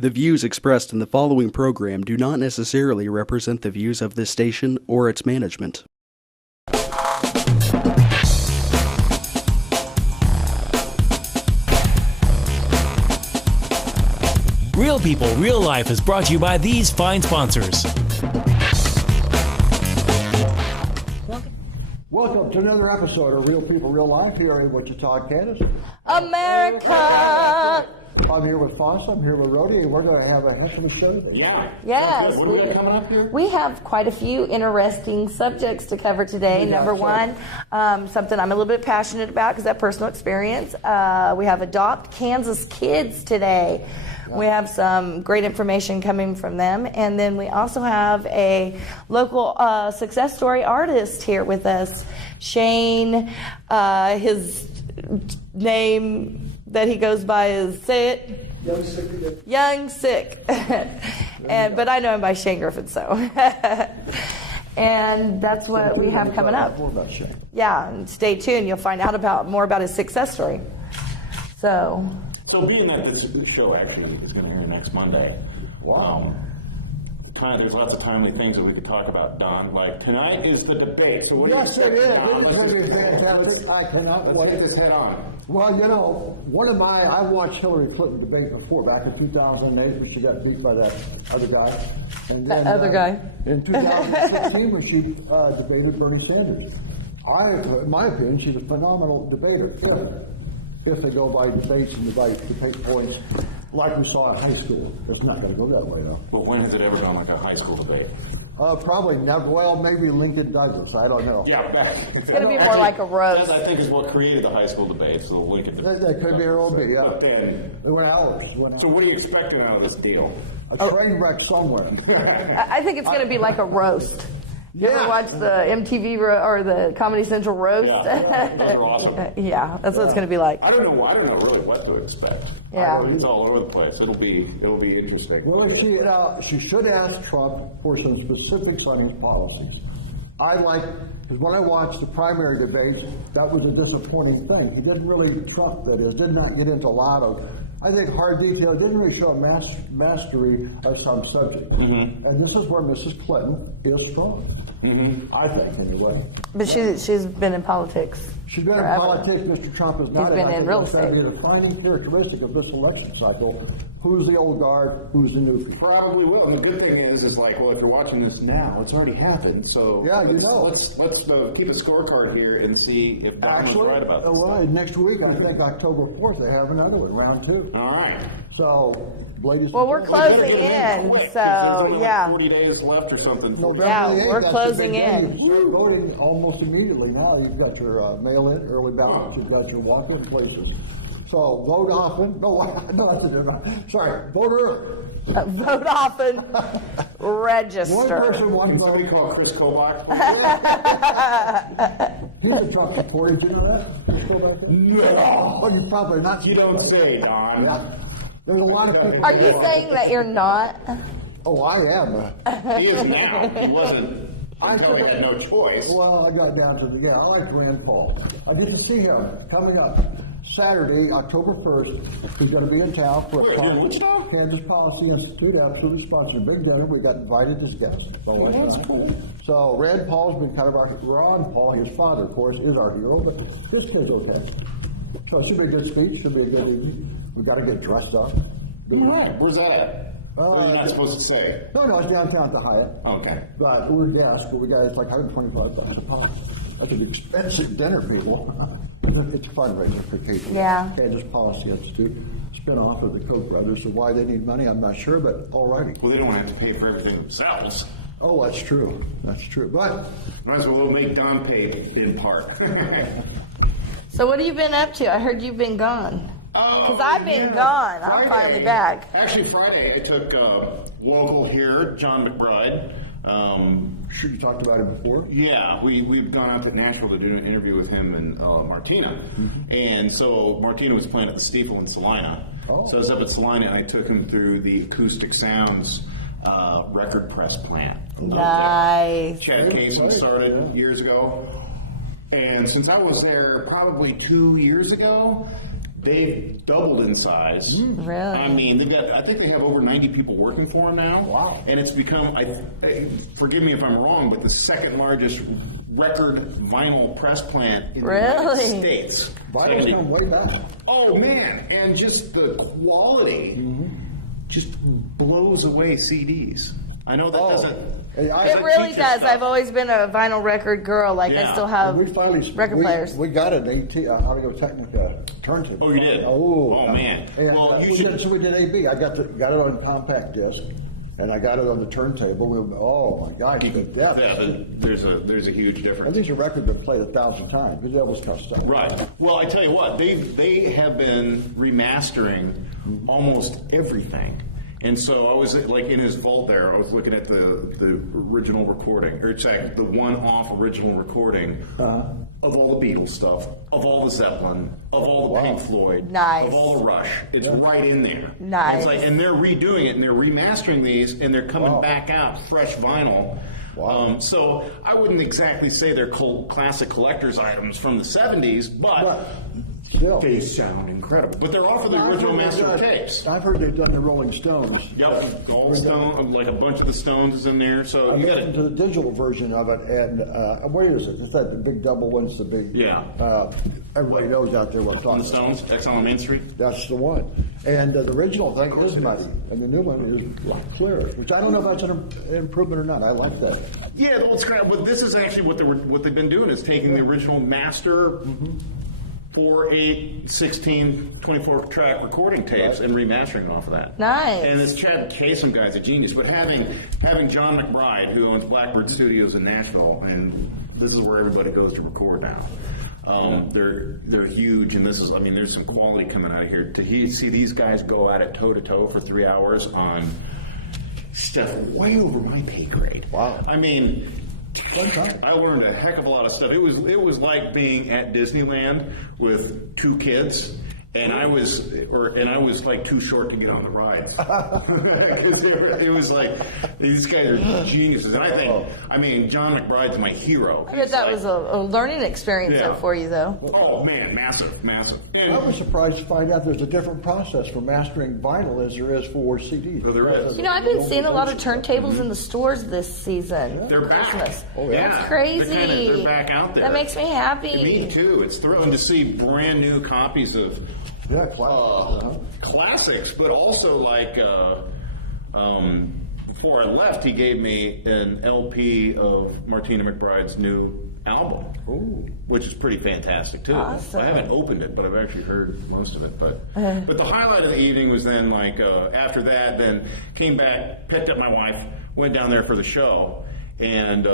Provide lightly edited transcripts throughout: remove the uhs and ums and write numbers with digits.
The views expressed in the following program do not necessarily represent the views of this station or its management. Real People, Real Life is brought to you by these fine sponsors. Welcome to another episode of Real People, Real Life here in Wichita, Kansas. America! I'm here with Fassa, I'm here with Rhodey, and we're going to have a heck of a show today. Yeah. Yes. What do we got coming up here? We have quite a few interesting subjects to cover today. Number one, something I'm a little bit passionate about because of personal experience. We have Adopt Kansas Kids today. We have some great information coming from them. And then we also have a local success story artist here with us, Shawn. His name that he goes by is, say it? Young Sick again. Young Sick. But I know him by Shane Griffin, so. And that's what we have coming up. More about Shane. Yeah, and stay tuned. You'll find out more about his success story. So being that this show actually is going to air next Monday, wow. There's lots of timely things that we could talk about, Don. Like tonight is the debate. So what Yes, do you it is. Don? It's going to be fantastic. I cannot Let's wait. get this head on. Well, you know, I watched Hillary Clinton debate before, back in 2008, when she got beat by that other guy. And then, that other guy. In 2016, when she debated Bernie Sanders. In my opinion, she's a phenomenal debater. If they go by debates and debate points, like we saw in high school. It's not going to go that way, though. But when has it ever gone like a high school debate? Probably never. Well, maybe Lincoln Douglas. I don't know. Yeah, it's going to be more like a roast. That, I think, is what created the high school debates, the Lincoln debate. That could be a little bit, yeah. But then, they went hours. So what are you expecting out of this deal? A train wreck somewhere. I think it's going to be like a roast. You ever watch the MTV or the Comedy Central roast? Yeah, those are awesome. Yeah, that's what it's going to be like. I don't know really what to expect. Yeah, it's all over the place. It'll be interesting. Well, she should ask Trump for some specifics on his policies. Because when I watched the primary debates, that was a disappointing thing. He didn't really, did not get into a lot of, I think, hard detail. Didn't really show a mastery of some subjects. Mm-hmm. And this is where Mrs. Clinton is strong. Mm-hmm. I think, anyway. But she's been in politics. She's been forever. in politics. Mr. Trump is not. He's been in real estate. That'd be a defining characteristic of this election cycle. Who's the old guard? Who's the new people? Probably will. And the good thing is like, well, if you're watching this now, it's already happened. So yeah, let's keep a scorecard here and see if Don was right about this. Well, next week, I think October 4th, they have another one, round 2. All right. So, ladies. Well, we're closing in, so yeah. 40 days left or something. Yeah, we're closing in. You start voting almost immediately now. You've got your mail-in, early ballot. You've got your walk-in places. So vote often. No, that's a different. Sorry, vote early. Vote often. Register. One person, one vote. Somebody call Chris Kobach. He's a Trump supporter. Did you know that? No. Well, you probably not. You don't say, Don. Yeah. There's a lot of people. Are you saying that you're not? Oh, I am. He is now. He wasn't. Until he had no choice. Well, I got down to I like Rand Paul. I get to see him coming up Saturday, October 1st. He's going to be in town for a Kansas Policy Institute, absolutely sponsored a big dinner. We got invited as guests. So that's cool. So Rand Paul's been kind of Ron Paul, his father, of course, is our hero, but this kid's okay. So it should be a good speech. Should be a good evening. We've got to get dressed up. All right. Where's that at? You're not supposed to say. No, it's downtown at the Hyatt. Okay. But we're guests, but it's like $125 a pop. That's an expensive dinner, people. It's a fundraiser for Kansas Policy Institute, spin-off of the Koch brothers. So why they need money, I'm not sure, but all righty. Well, they don't have to pay for everything themselves. Oh, that's true. That's true. But might as well make Don pay in part. So what have you been up to? I heard you've been gone. Because I've been gone. I'm finally back. Actually, Friday I took local here, John McBride. Sure, you talked about it before. Yeah, we've gone out to Nashville to do an interview with him and Martina, and so Martina was playing at the Steeple in Salina. Oh. So I was up at Salina and I took him through the Acoustic Sounds record press plant. Nice. Chad Kaysen started years ago, and since I was there probably 2 years ago, They've doubled in size. Really? I mean, I think they have over 90 people working for them now. Wow. And it's become, forgive me if I'm wrong, but the second largest record vinyl press plant in the United States. Vinyl's come way back. Oh, man. And just the quality just blows away CDs. I know that doesn't... It really does. I've always been a vinyl record girl. Like, I still have record players. We got an Audio Technica turntable. Oh, you did? Oh, man. And, well, you should... So we did AB. I got it on compact disc, and I got it on the turntable. Oh, my God. The depth. Yeah, there's a huge difference. And these are records that played 1,000 times. The devil's kind of stuff. Right. Well, I tell you what, they have been remastering almost everything. And so I was like in his vault there. I was looking at the original recording, or it's like the one-off original recording of all the Beatles stuff, of all the Zeppelin, of all the Pink Floyd, of all the Rush. It's right in there. Nice. It's like, and they're redoing it and they're remastering these and they're coming back out fresh vinyl. Wow. So I wouldn't exactly say they're classic collector's items from the 70s, but they sound incredible. But they're off of the original master tapes. I've heard they've done the Rolling Stones. Yep, all Stone, like a bunch of the Stones is in there. So I'm you got listening to the digital version of it, and what is it? It's that the big double one's the big. Yeah. Everybody knows out there what I'm talking the Stones, X on Main Street. That's the one. And the original thing is muddy, and the new one is clear, which I don't know if that's an improvement or not. I like that. Yeah, well, it's great. But this is actually what they've been doing is taking the original master. 4, 8, 16, 24 track recording tapes and remastering off of that. Nice. And this Chad Kasem guy's a genius. But having John McBride, who owns Blackbird Studios in Nashville, and this is where everybody goes to record now. They're huge, and this is, I mean, there's some quality coming out of here. To see these guys go at it toe to toe for 3 hours on stuff way over my pay grade. Wow. I mean, I learned a heck of a lot of stuff. It was like being at Disneyland with 2 kids, and I was like too short to get on the rides. It was like these guys are geniuses, and I mean, John McBride's my hero. I bet that was a learning experience though for you, though. Oh man, massive. And I was surprised to find out there's a different process for mastering vinyl as there is for CDs. Oh, there is. You know, I've been seeing a lot of turntables in the stores this season. They're back. Christmas. Oh, yeah. That's crazy. They're back out there. That makes me happy. Me too. It's thrilling to see brand new copies of classics, but also like before I left, he gave me an LP of Martina McBride's new album, which is pretty fantastic too. Awesome. I haven't opened it, but I've actually heard most of it. But the highlight of the evening was then like after that, then came back, picked up my wife, went down there for the show, and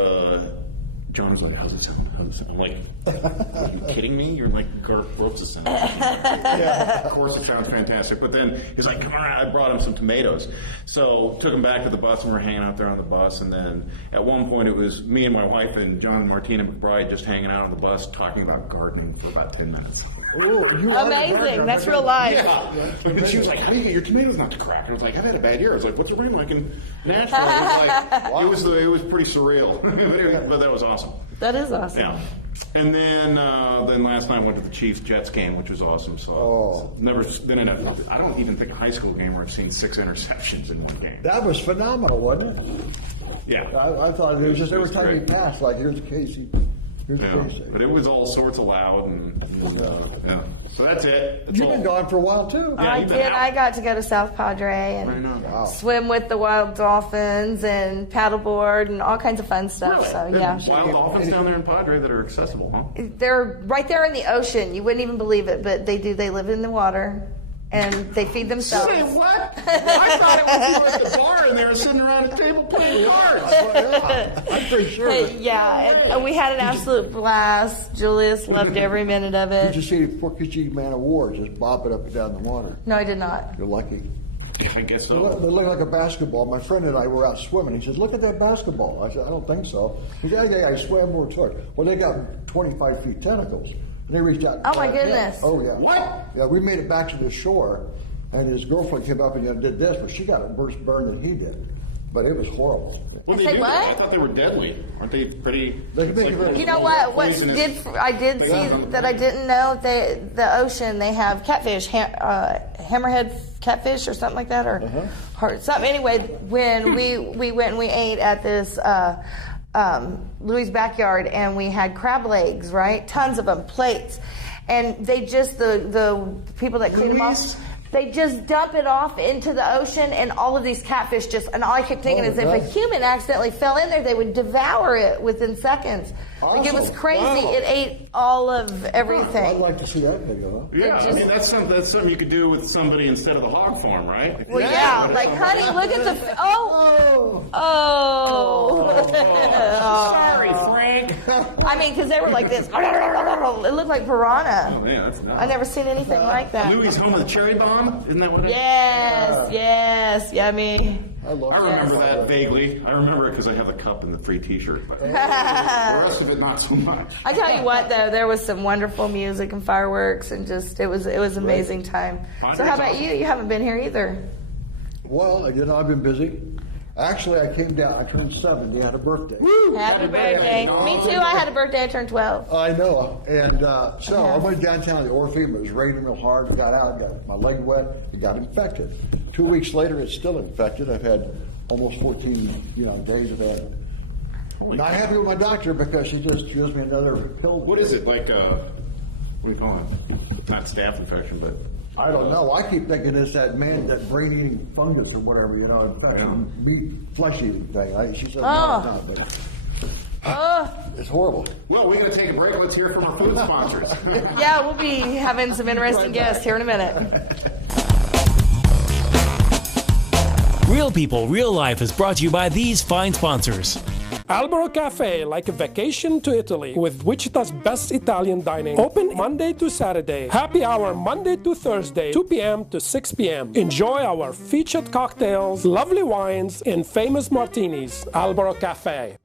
John was like, how's it sound? I'm like, are you kidding me? You're like Garth Brooks is sounding. Of course it sounds fantastic. But then he's like, come on, I brought him some tomatoes. So took him back to the bus, and we're hanging out there on the bus. And then at one point it was me and my wife and John and Martina McBride just hanging out on the bus talking about gardening for about 10 minutes. Amazing. That's real life. Yeah. And she was like, how do you get your tomatoes not to crack? And I was like, I've had a bad year. I was like, what's the rain like in Nashville? It was like, it was pretty surreal. but that was awesome. That is awesome. Yeah. And then last night I went to the Chiefs-Jets game, which was awesome. So never been in I don't even think a high school game where I've seen 6 interceptions in one game. That was phenomenal, wasn't it? Yeah. I thought it was just every time he passed, like, here's Casey. But it was all sorts of loud and So that's it. You've been gone for a while too. Yeah, I did. I got to go to South Padre and swim with the wild dolphins and paddleboard and all kinds of fun stuff. Really? So yeah, wild dolphins down there in Padre that are accessible, huh? They're right there in the ocean. You wouldn't even believe it, but they do. They live in the water. And they feed themselves. Say what? I thought it was you at the bar and they were sitting around a table playing cards. I'm pretty sure. And we had an absolute blast. Julius loved every minute of it. Did you see the Porky Man of War just bopping up and down the water? No, I did not. You're lucky. Yeah, I guess so. They look like a basketball. My friend and I were out swimming. He says, look at that basketball. I said, I don't think so. He said, yeah, I swam more to it. Well, they got 25 feet tentacles. And they reached out. Oh, my goodness. Oh, yeah. What? Yeah, we made it back to the shore, and his girlfriend came up and did this, but she got a worse burn than he did. but it was horrible. Well, Say do what? that. I thought they were deadly. Aren't they pretty? They can make it very- You know what? poisonous. I did see that I didn't know. The ocean, they have catfish, hammerhead catfish or something like that, or something. Anyway, when we went and we ate at this Louis' backyard, and we had crab legs, right? Tons of them, plates, and they just the people that clean them off. They just dump it off into the ocean, and all of these catfish just, and all I kept thinking is if a human accidentally fell in there, they would devour it within seconds. Like, it was crazy. Wow. It ate all of everything. I'd like to see that thing go. Yeah, I mean that's something you could do with somebody instead of the hog farm, right? Well, yeah, like, honey, look at the, Sorry, Frank. I mean, because they were like this. It looked like piranha. Oh man, that's nuts. I've never seen anything like that. Louis' home of the cherry bomb, isn't that what it is? Yes, yummy. I love I remember that vaguely. I remember it because I have the cup and the free T-shirt. But the rest of it, not so much. I tell you what, though, there was some wonderful music and fireworks, and just it was an amazing time. So how about you? You haven't been here either. Well, you know, I've been busy. Actually, I came down. I turned 70. I had a birthday. Happy birthday! Me too. I had a birthday. I turned 12. I know. And so I went downtown to the Orpheum. It was raining real hard. I got out, got my leg wet. It got infected. 2 weeks later, it's still infected. I've had almost 14 days of that. Not happy with my doctor because she just gives me another pill. What is it like? What do you call it? Not staph infection, but I don't know. I keep thinking it's that brain-eating fungus or whatever, infection, meat, flesh-eating thing. She said no, it's not, but it's horrible. well, we're going to take a break. Let's hear from our food sponsors. Yeah, we'll be having some interesting guests here in a minute. Real People, Real Life is brought to you by these fine sponsors. Albero Cafe, like a vacation to Italy, with Wichita's best Italian dining. Open Monday to Saturday. Happy hour Monday to Thursday, 2 p.m. to 6 p.m. Enjoy our featured cocktails, lovely wines, and famous martinis. Albero Cafe.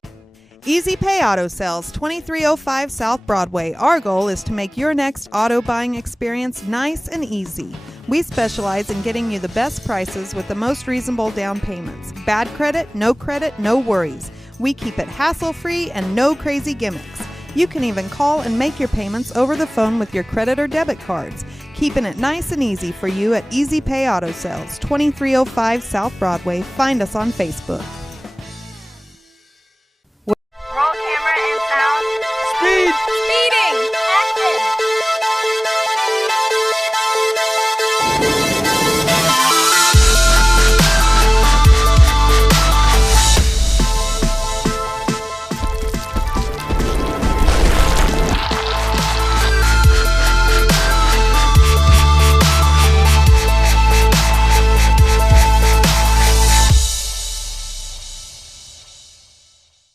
Easy Pay Auto Sales, 2305 South Broadway. Our goal is to make your next auto buying experience nice and easy. We specialize in getting you the best prices with the most reasonable down payments. Bad credit, no worries. We keep it hassle-free and no crazy gimmicks. You can even call and make your payments over the phone with your credit or debit cards. Keeping it nice and easy for you at Easy Pay Auto Sales, 2305 South Broadway. Find us on Facebook. Roll camera and sound. Speed! Speeding! Action!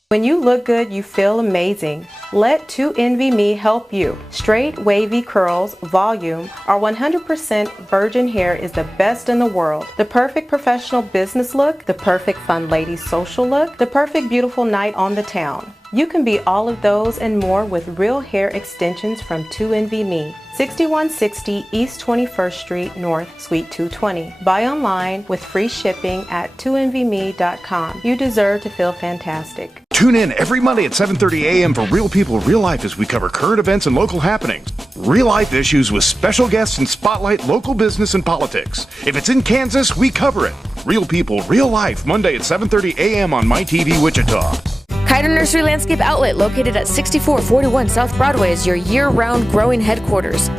When you look good, you feel amazing. Let 2NVMe help you. Straight, wavy curls, volume, our 100% virgin hair is the best in the world. The perfect professional business look, the perfect fun lady social look, the perfect beautiful night on the town. You can be all of those and more with real hair extensions from 2NVMe. 6160 East 21st Street North, Suite 220. Buy online with free shipping at 2NVMe.com. You deserve to feel fantastic. Tune in every Monday at 7:30 a.m. for Real People, Real Life as we cover current events and local happenings. Real life issues with special guests and spotlight local business and politics. If it's in Kansas, we cover it. Real People, Real Life, Monday at 7:30 a.m. on MyTV Wichita. Kiter Nursery Landscape Outlet, located at 6441 South Broadway, is your year-round growing headquarters.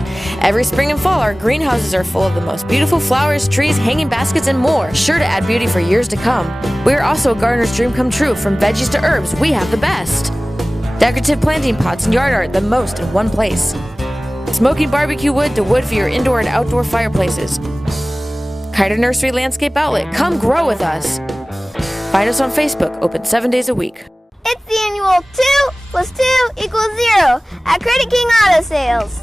Every spring and fall, our greenhouses are full of the most beautiful flowers, trees, hanging baskets, and more, sure to add beauty for years to come. We are also a gardener's dream come true. From veggies to herbs, we have the best. Decorative planting pots and yard art, the most in one place. Smoking barbecue wood to wood for your indoor and outdoor fireplaces. Kiter Nursery Landscape Outlet, come grow with us. Find us on Facebook, open 7 days a week. It's the annual 2 plus 2 equals 0 at Credit King Auto Sales.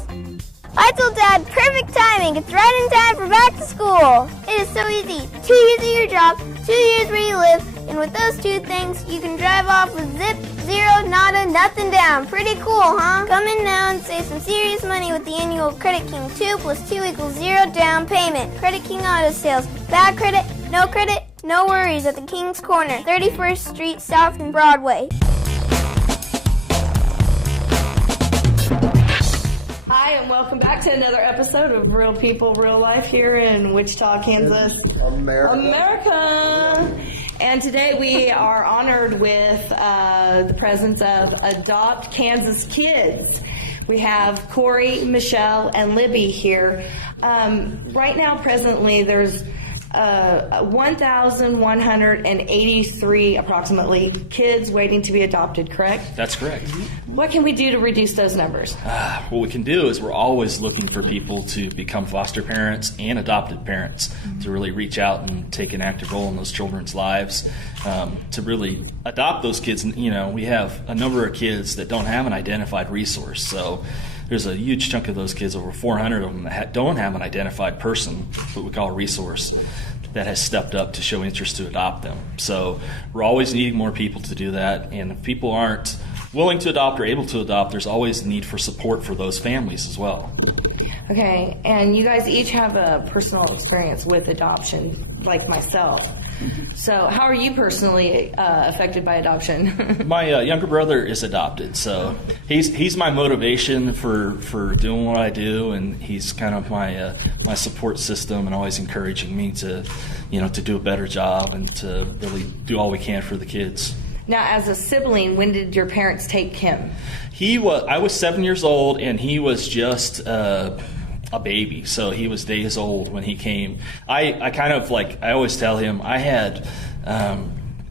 I told Dad, perfect timing. It's right in time for back to school. It is so easy. 2 years at your job, 2 years where you live, and with those 2 things, you can drive off with zip, zero, nada, nothing down. Pretty cool, huh? Come in now and save some serious money with the annual Credit King 2 plus 2 equals 0 down payment. Credit King Auto Sales. Bad credit, no No worries at the King's Corner, 31st Street South and Broadway. Hi, and welcome back to another episode of Real People, Real Life here in Wichita, Kansas, America. And today we are honored with the presence of Adopt Kansas Kids. We have Corey, Michelle, and Libby here. Right now, presently, there's 1,183 approximately kids waiting to be adopted, correct? That's correct. What can we do to reduce those numbers? What we can do is we're always looking for people to become foster parents and adopted parents, to really reach out and take an active role in those children's lives, to really adopt those kids. You know, we have a number of kids that don't have an identified resource, so there's a huge chunk of those kids, over 400 of them, that don't have an identified person, what we call a resource, that has stepped up to show interest to adopt them. So we're always needing more people to do that, and if people aren't willing to adopt or able to adopt, there's always the need for support for those families as well. Okay, and you guys each have a personal experience with adoption, like myself. So how are you personally affected by adoption? My younger brother is adopted, so he's my motivation for doing what I do, and he's kind of my support system, and always encouraging me to do a better job and to really do all we can for the kids. Now, as a sibling, when did your parents take him? I was 7 years old, and he was just a baby, so he was days old when he came. I kind of I always tell him I had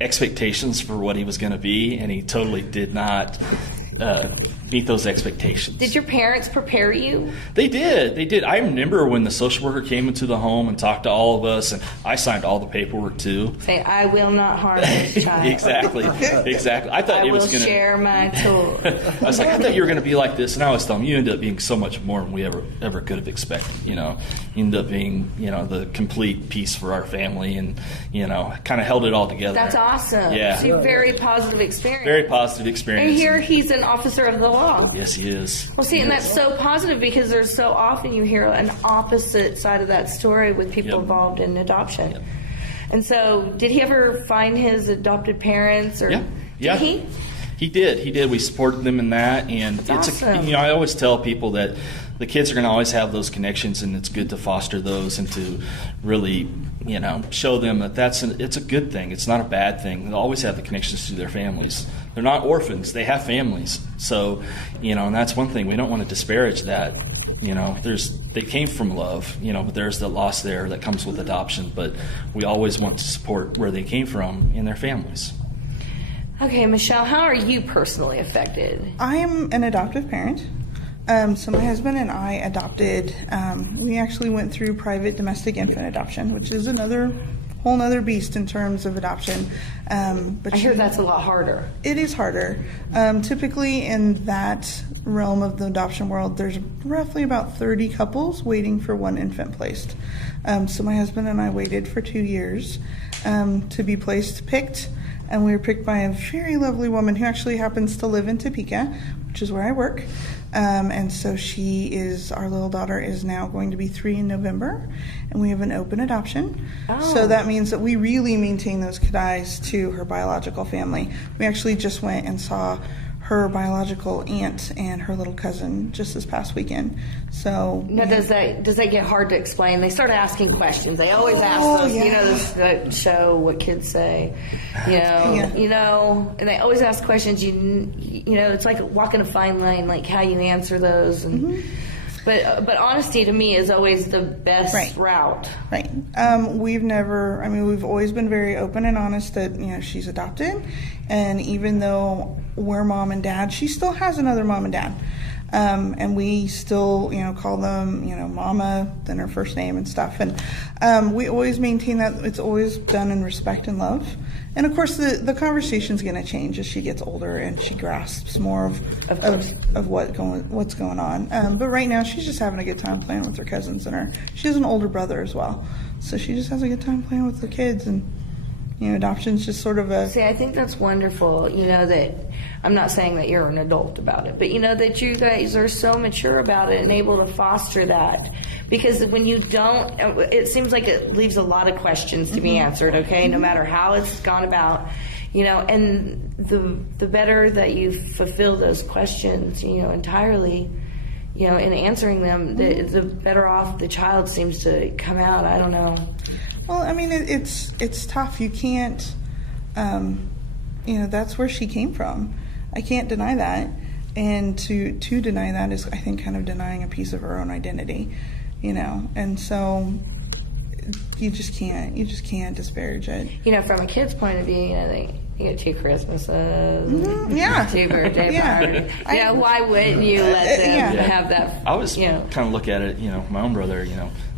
expectations for what he was going to be, and he totally did not meet those expectations. Did your parents prepare you? They did. I remember when the social worker came into the home and talked to all of us, and I signed all the paperwork too. Say, I will not harm this child. Exactly. I thought I it was will going to share my tool. I was like, I thought you were going to be like this, and I always tell them, you ended up being so much more than we ever could have expected. You ended up being the complete piece for our family, and kind of held it all together. That's awesome. Yeah. So very positive experience. Very positive experience. And here he's an officer of the law. Yes, he is. Well, see, and that's so positive, because there's so often you hear an opposite side of that story with people involved in adoption. Yep. And so, did he ever find his adopted parents? Or Yeah. Did he? He did. We supported them in that, and That's awesome. I always tell people that the kids are going to always have those connections, and it's good to foster those and to really, show them that it's a good thing. It's not a bad thing. They'll always have the connections to their families. They're not orphans. They have families. So, and that's one thing. We don't want to disparage that. They came from love, but there's the loss there that comes with adoption. But we always want to support where they came from in their families. Okay, Michelle, how are you personally affected? I am an adoptive parent. So my husband and I adopted, we actually went through private domestic infant adoption, which is whole nother beast in terms of adoption. But I hear that's a lot harder. It is harder. Typically in that realm of the adoption world, there's roughly about 30 couples waiting for one infant placed. So my husband and I waited for 2 years to be picked, and we were picked by a very lovely woman who actually happens to live in Topeka, which is where I work. And so our little daughter is now going to be 3 in November, and we have an open adoption. Oh. So that means that we really maintain those kiddies to her biological family. We actually just went and saw her biological aunt and her little cousin just this past weekend. So now, does that get hard to explain? They start asking questions. They always ask those. Yeah. That show What Kids Say. And they always ask questions. It's like walking a fine line, like how you answer those. And but honesty to me is always the best route. Right. We've always been very open and honest that she's adopted, and even though we're mom and dad, she still has another mom and dad. And we still, call them, mama, then her first name and stuff. And we always maintain that it's always done in respect and love. And of course, the conversation's going to change as she gets older and she grasps more of what's going on. But right now, she's just having a good time playing with her cousins, and she has an older brother as well. So she just has a good time playing with the kids, and Adoption's just sort of a... See, I think that's wonderful, that I'm not saying that you're an adult about it, but that you guys are so mature about it and able to foster that. Because when you don't, it seems like it leaves a lot of questions to be answered, okay, no matter how it's gone about, and the better that you fulfill those questions, entirely, in answering them, the better off the child seems to come out. I don't know. Well, I mean, it's tough. You can't, that's where she came from. I can't deny that. And to deny that is, I think, kind of denying a piece of her own identity, And so you just can't disparage it. From a kid's point of view, you get 2 Christmases, 2 birthday parties. Why wouldn't you let them have that? I was kind of look at it, my own brother,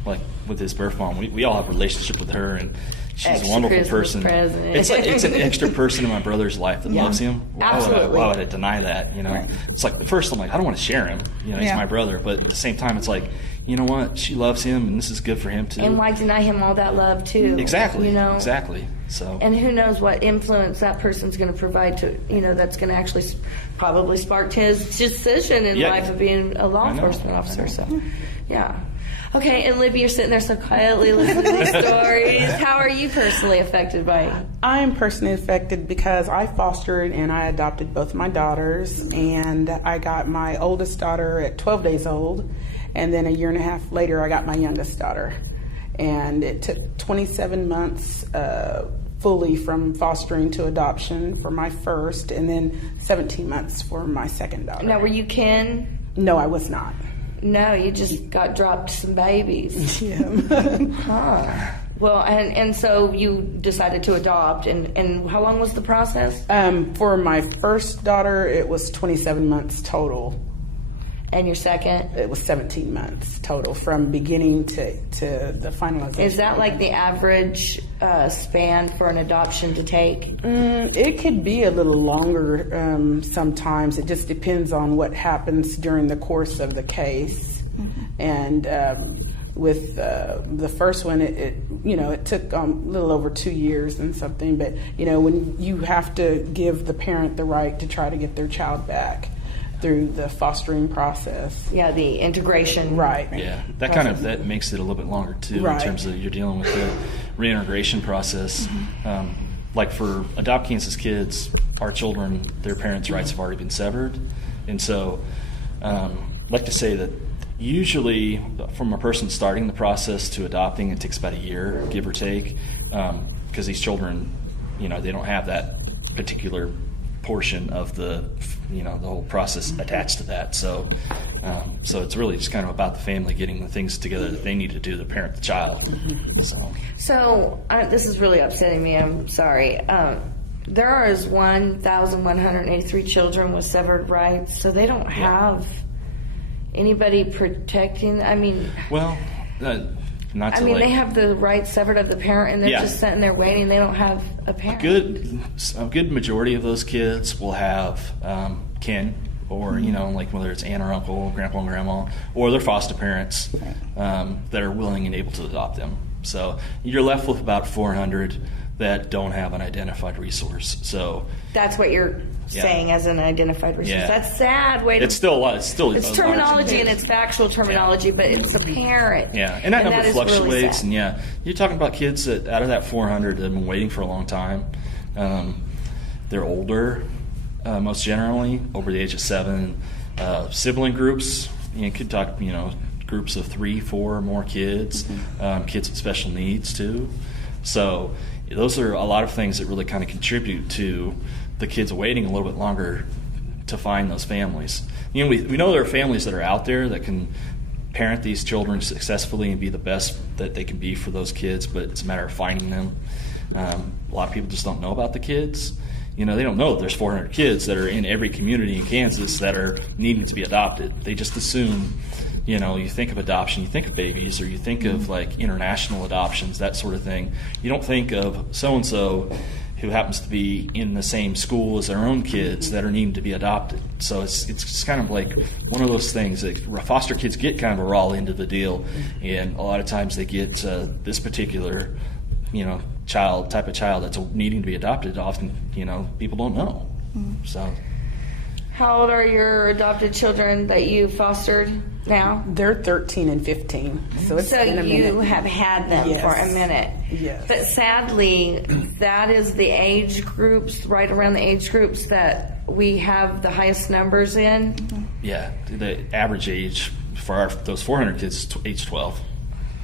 like with his birth mom, we all have a relationship with her, and she's extra a wonderful Christmas person. Present. It's an extra person in my brother's life that loves him. Why would I deny that? Right. It's like at first I'm like, I don't want to share him. He's my brother, but at the same time it's like, you know what? She loves him, and this is good for him too. And why deny him all that love too? Exactly. Exactly. So. And who knows what influence that person's going to provide to, that's going to actually probably spark his decision in life of being a law enforcement officer. So, yeah. Okay, and Libby, you're sitting there so quietly listening to these stories. How are you personally affected by it? I'm personally affected because I fostered and I adopted both my daughters, and I got my oldest daughter at 12 days old, and then a year and a half later I got my youngest daughter. And it took 27 months fully from fostering to adoption for my first, and then 17 months for my second daughter. Now, were you kin? No, I was not. No, you just got dropped some babies. Yeah. Well, and so you decided to adopt, and how long was the process? For my first daughter, it was 27 months total. And your second? It was 17 months total from beginning to the finalization. Is that like the average span for an adoption to take? It could be a little longer sometimes. It just depends on what happens during the course of the case. Mm-hmm. And with the first one, it took a little over 2 years and something. But, when you have to give the parent the right to try to get their child back through the fostering process. Yeah, the integration. Right. Yeah, that makes it a little bit longer too, in terms of you're dealing with the reintegration process. Mm-hmm. Like for Adopt Kansas Kids, our children, their parents' rights have already been severed. And so I'd like to say that usually from a person starting the process to adopting, it takes about a year, give or take, because these children, they don't have that particular portion of the whole process attached to that. So it's really just kind of about the family getting the things together that they need to do to parent the child. Mm-hmm. So this is really upsetting me. I'm sorry. There is 1,183 children with severed rights, so they don't have anybody protecting. They have the rights severed of the parent, and they're just sitting there waiting. They don't have a parent. A good majority of those kids will have kin, or like whether it's aunt or uncle, grandpa and grandma, or their foster parents that are willing and able to adopt them. So you're left with about 400 that don't have an identified resource. So that's what you're saying as an identified resource. Yeah. That's sad. It's still a lot. It's terminology, and it's factual terminology, but it's a parent. Yeah, and that number fluctuates. Really, and you're talking about kids that out of that 400 that have been waiting for a long time. They're older, most generally, over the age of 7. Sibling groups, you could talk, groups of 3, 4 or more kids. Mm-hmm. Kids with special needs too. So those are a lot of things that really kind of contribute to the kids waiting a little bit longer to find those families. We know there are families that are out there that can parent these children successfully and be the best that they can be for those kids, but it's a matter of finding them. A lot of people just don't know about the kids. They don't know that there's 400 kids that are in every community in Kansas that are needing to be adopted. They just assume, you think of adoption, you think of babies, or you think of like international adoptions, that sort of thing. You don't think of so-and-so who happens to be in the same school as their own kids that are needing to be adopted. So it's just kind of like one of those things that foster kids get kind of a raw end of the deal, and a lot of times they get this particular, type of child that's needing to be adopted, often, people don't know. So. How old are your adopted children that you fostered now? They're 13 and 15. So it's been a minute. You have had them for a minute. Yes. But sadly, that is the age groups, right around the age groups that we have the highest numbers in. Yeah, the average age for those 400 kids is age 12.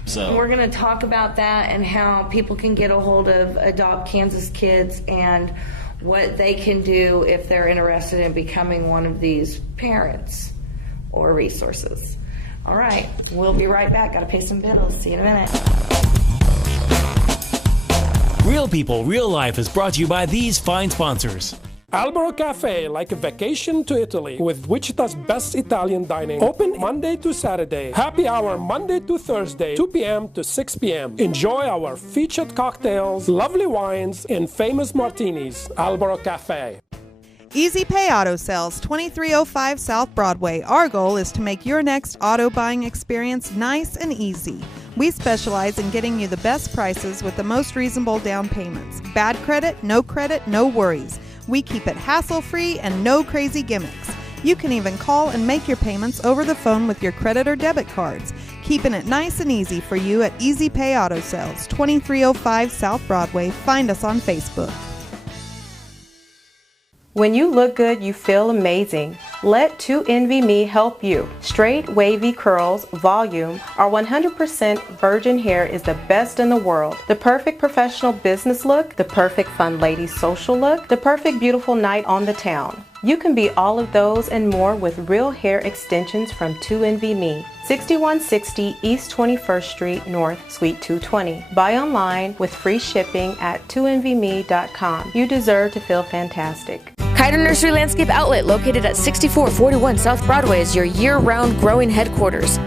So and we're going to talk about that and how people can get a hold of Adopt Kansas Kids and what they can do if they're interested in becoming one of these parents or resources. All right, we'll be right back. Got to pay some bills. See you in a minute. Real People, Real Life is brought to you by these fine sponsors. Albero Cafe, like a vacation to Italy, with Wichita's best Italian dining. Open Monday to Saturday. Happy hour Monday to Thursday, 2 p.m. to 6 p.m. Enjoy our featured cocktails, lovely wines, and famous martinis. Albero Cafe. Easy Pay Auto Sales, 2305 South Broadway. Our goal is to make your next auto buying experience nice and easy. We specialize in getting you the best prices with the most reasonable down payments. Bad credit, no worries. We keep it hassle-free and no crazy gimmicks. You can even call and make your payments over the phone with your credit or debit cards. Keeping it nice and easy for you at Easy Pay Auto Sales, 2305 South Broadway. Find us on Facebook. When you look good, you feel amazing. Let 2NVMe help you. Straight, wavy curls, volume, or 100% virgin hair is the best in the world. The perfect professional business look, the perfect fun lady social look, the perfect beautiful night on the town. You can be all of those and more with real hair extensions from 2NVMe. 6160 East 21st Street North, Suite 220. Buy online with free shipping at 2NVMe.com. You deserve to feel fantastic. Kiter Nursery Landscape Outlet, located at 6441 South Broadway, is your year-round growing headquarters.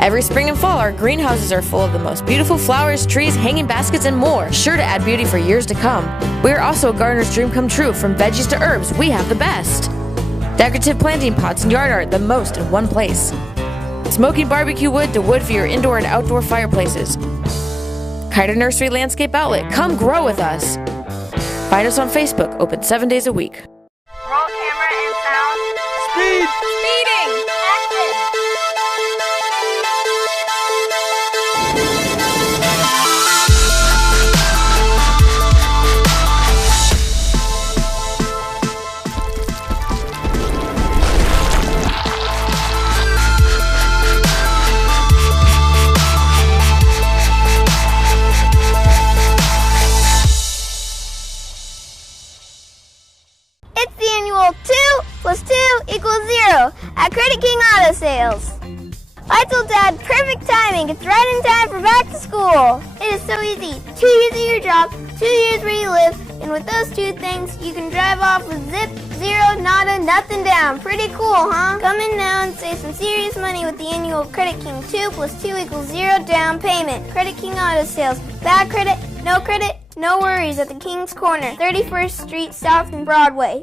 Every spring and fall, our greenhouses are full of the most beautiful flowers, trees, hanging baskets, and more, sure to add beauty for years to come. We are also a gardener's dream come true. From veggies to herbs, we have the best. Decorative planting pots and yard art, the most in one place. Smoking barbecue wood to wood for your indoor and outdoor fireplaces. Kiter Nursery Landscape Outlet, come grow with us. Find us on Facebook, open 7 days a week. Roll camera and sound. Speed! Speeding! Action! It's the annual 2 + 2 = 0 at Credit King Auto Sales. I told Dad, perfect timing. It's right in time for back to school. It is so easy. 2 years at your job, 2 years where you live, and with those 2 things, you can drive off with zip, zero, nada, nothing down. Pretty cool, huh? Come in now and save some serious money with the annual Credit King 2 + 2 = 0 down payment. Credit King Auto Sales. Bad credit, no worries at the King's Corner, 31st Street South and Broadway.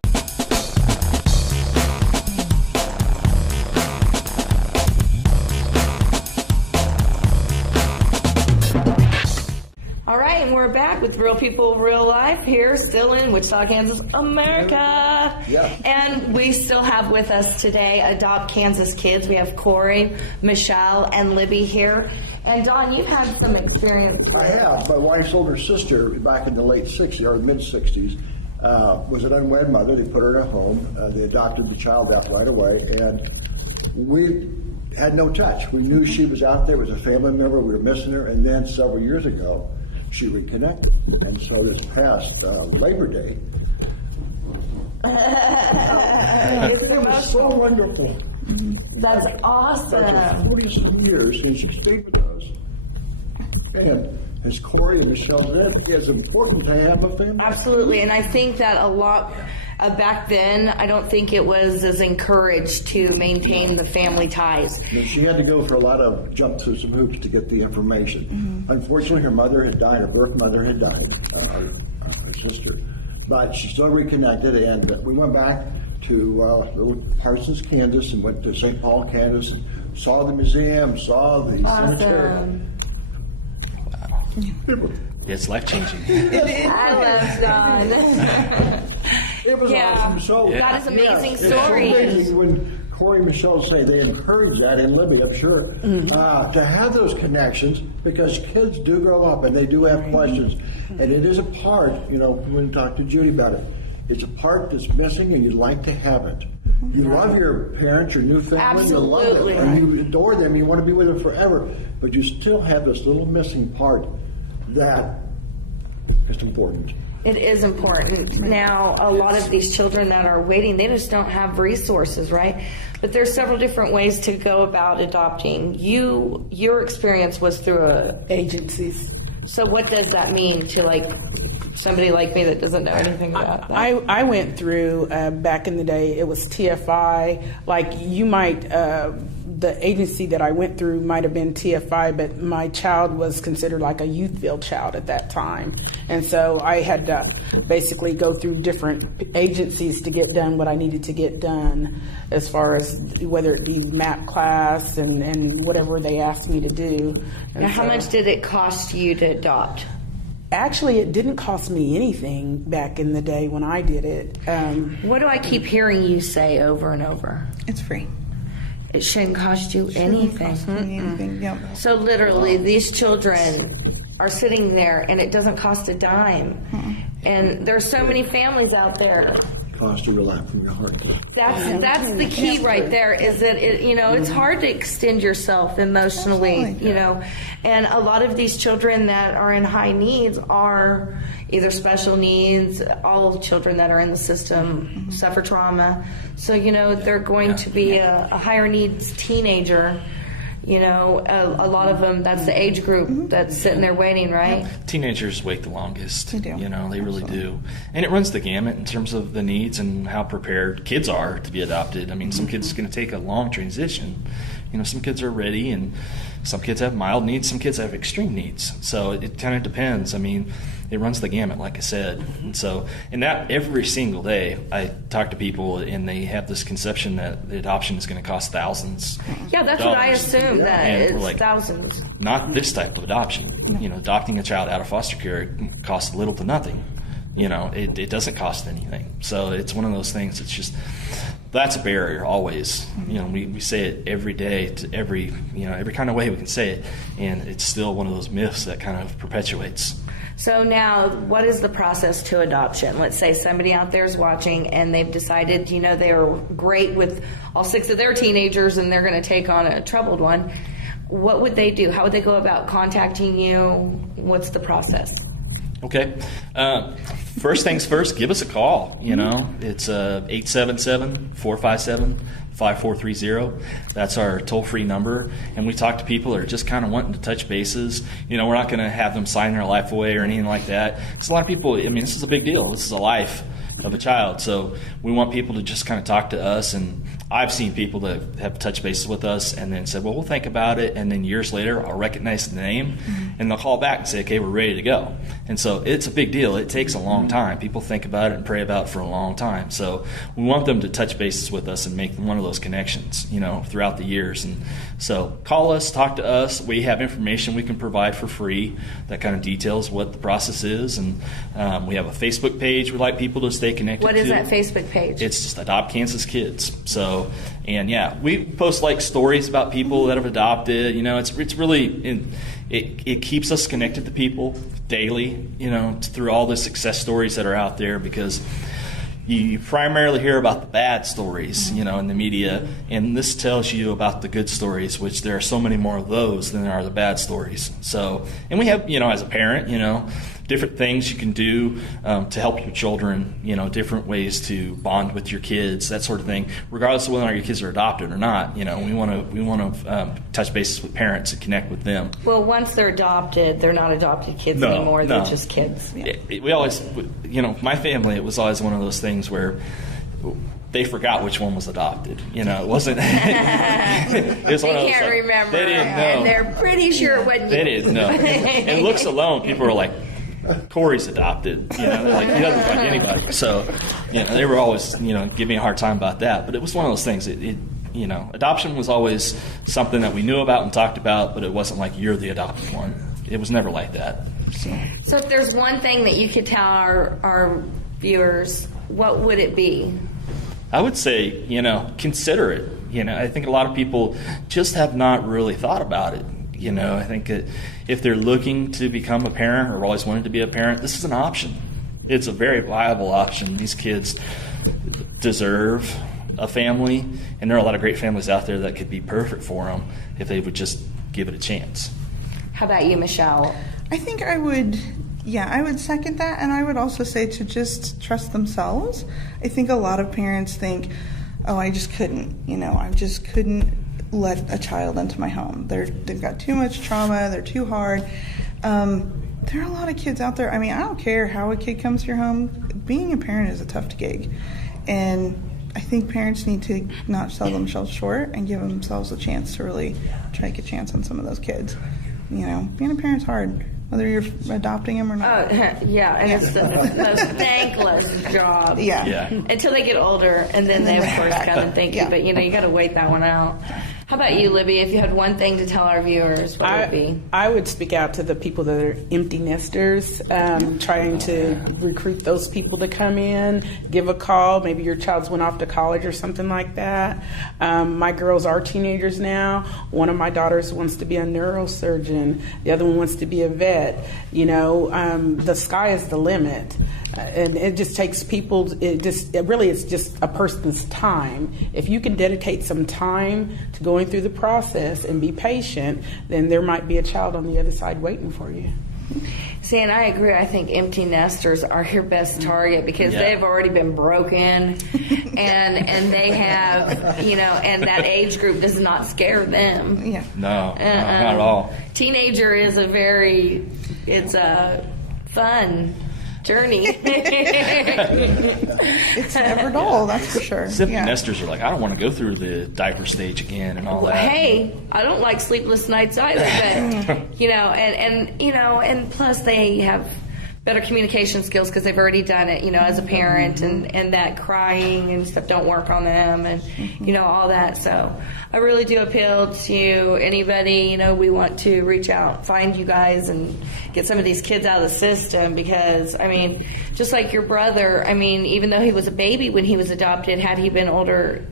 All right, and we're back with Real People, Real Life here, still in Wichita, Kansas, America. Yeah. And we still have with us today Adopt Kansas Kids. We have Corey, Michelle, and Libby here. And Don, you've had some experience. I have. My wife's older sister, back in the late 60s or mid-60s, was an unwed mother. They put her in a home. They adopted the child out right away, and we had no touch. We knew she was out there, was a family member. We were missing her, and then several years ago, she reconnected. And so this past Labor Day, it was so wonderful. That's awesome. After 40-some years since she stayed with us. And as Corey and Michelle said, it's important to have a family. Absolutely, and I think that a lot back then, I don't think it was as encouraged to maintain the family ties. She had to go for a lot of jump through some hoops to get the information. Mm-hmm. Unfortunately, her mother had died, her birth mother had died, her sister. But she still reconnected, and we went back to little Parsons, Kansas, and went to St. Paul, Kansas, and saw the museum, saw the cemetery. It's life-changing. I love Shawn. It was awesome. So that is amazing It's story. so amazing when Corey and Michelle say they encourage that, and Libby, I'm sure, to have those connections, because kids do grow up and they do have questions. And it is a part, when we talk to Judy about it, it's a part that's missing and you'd like to have it. You love your parents, your new family, you love them, and you adore them, you want to be with them forever, but you still have this little missing part that is important. It is important. Now, a lot of these children that are waiting, they just don't have resources, right? But there's several different ways to go about adopting. Your experience was through agencies. So what does that mean to somebody like me that doesn't know anything about that? I went through, back in the day, it was TFI. You might, the agency that I went through might have been TFI, but my child was considered like a youthville child at that time. And so I had to basically go through different agencies to get done what I needed to get done, as far as whether it be MAP class and whatever they asked me to do. And now, how much did it cost you to adopt? Actually, it didn't cost me anything back in the day when I did it. What do I keep hearing you say over and over? It's free. It shouldn't cost you anything. Cost me anything. Yep. So literally, these children are sitting there, and it doesn't cost a dime. And there's so many families out there. Cost you a lot from your heart. That's the key right there. Is that it's hard to extend yourself emotionally. And a lot of these children that are in high needs are either special needs. All children that are in the system suffer trauma. So they're going to be a higher needs teenager. A lot of them, that's the age group that's sitting there waiting, right? Teenagers wait the longest. They do. They really do. And it runs the gamut in terms of the needs and how prepared kids are to be adopted. I mean, some kids are going to take a long transition. Some kids are ready, and some kids have mild needs, some kids have extreme needs. So it kind of depends. I mean, it runs the gamut, like I said. And that every single day, I talk to people, and they have this conception that the adoption is going to cost thousands. Yeah, that's what I assume, that and it's thousands. Not this type of adoption. Adopting a child out of foster care costs little to nothing. It doesn't cost anything. So it's one of those things. It's just, that's a barrier always. We say it every day to every kind of way we can say it, and it's still one of those myths that kind of perpetuates. So now, what is the process to adoption? Let's say somebody out there is watching and they've decided, they're great with all 6 of their teenagers and they're going to take on a troubled one. What would they do? How would they go about contacting you? What's the process? Okay. First things first, give us a call. It's 877-457-5430. That's our toll-free number. And we talk to people that are just kind of wanting to touch bases. We're not going to have them sign their life away or anything like that. It's a lot of people, this is a big deal. This is a life of a child. So we want people to just kind of talk to us. And I've seen people that have touched bases with us and then said, well, we'll think about it. And then years later, I'll recognize the name and they'll call back and say, okay, we're ready to go. And so it's a big deal. It takes a long time. People think about it and pray about it for a long time. So we want them to touch bases with us and make one of those connections, throughout the years. And so call us, talk to us. We have information we can provide for free that kind of details what the process is. And we have a Facebook page we'd like people to stay connected to. What is that Facebook page? It's just Adopt Kansas Kids. So, and we post stories about people that have adopted. It's really, it keeps us connected to people daily, through all the success stories that are out there, because you primarily hear about the bad stories, in the media, and this tells you about the good stories, which there are so many more of those than there are the bad stories. So, and we have, as a parent, different things you can do to help your children, different ways to bond with your kids, that sort of thing, regardless of whether or not your kids are adopted or not. We want to touch bases with parents and connect with them. Well, once they're adopted, they're not adopted kids anymore. They're just kids. Yeah. We always, my family, it was always one of those things where they forgot which one was adopted. It wasn't. It was they can't remember. They didn't know. And they're pretty sure it wasn't. They didn't know. And looks alone, people were like, Corey's adopted. They're like, he doesn't look like anybody. So, they were always, give me a hard time about that. But it was one of those things. Adoption was always something that we knew about and talked about, but it wasn't like you're the adopted one. It was never like that. So if there's one thing that you could tell our viewers, what would it be? I would say, consider it. I think a lot of people just have not really thought about it. I think that if they're looking to become a parent or always wanted to be a parent, this is an option. It's a very viable option. These kids deserve a family, and there are a lot of great families out there that could be perfect for them if they would just give it a chance. How about you, Michelle? I think I would second that, and I would also say to just trust themselves. I think a lot of parents think, oh, I just couldn't, I just couldn't let a child into my home. They've got too much trauma, they're too hard. There are a lot of kids out there. I mean, I don't care how a kid comes to your home. Being a parent is a tough gig. And I think parents need to not sell themselves short and give themselves a chance to really take a chance on some of those kids. Being a parent's hard, whether you're adopting them or not. Yeah, and it's the most thankless job. Yeah. Until they get older, and then they, of course, kind of thank you. But, you got to wait that one out. How about you, Libby? If you had one thing to tell our viewers, what would it be? I would speak out to the people that are empty nesters, trying to recruit those people to come in, give a call. Maybe your child's went off to college or something like that. My girls are teenagers now. One of my daughters wants to be a neurosurgeon. The other one wants to be a vet. The sky is the limit. And it just takes people, it's just a person's time. If you can dedicate some time to going through the process and be patient, then there might be a child on the other side waiting for you. See, and I agree. I think empty nesters are your best target because they've already been broken, and they have, and that age group does not scare them. Yeah. No, not at all. Teenager is it's a fun journey. It's never dull, that's for sure. Empty nesters are like, I don't want to go through the diaper stage again and all that. Hey, I don't like sleepless nights either, but and plus they have better communication skills because they've already done it, as a parent, and that crying and stuff don't work on them, and all that. So I really do appeal to anybody. We want to reach out, find you guys, and get some of these kids out of the system because, just like your brother, even though he was a baby when he was adopted, had he been older,